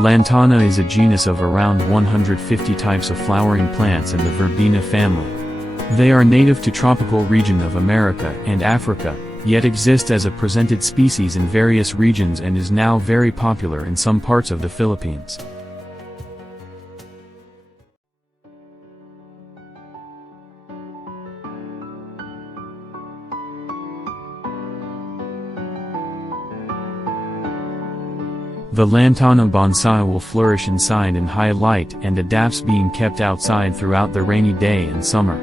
Lantana is a genus of around 150 types of flowering plants in the verbena family. They are native to tropical region of America and Africa, yet exist as a presented species in various regions and is now very popular in some parts of the Philippines. The Lantana bonsai will flourish inside in high light and adapts being kept outside throughout the rainy day and summer.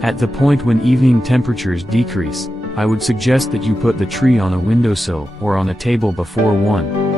At the point when evening temperatures decrease, I would suggest that you put the tree on a windowsill or on a table before one.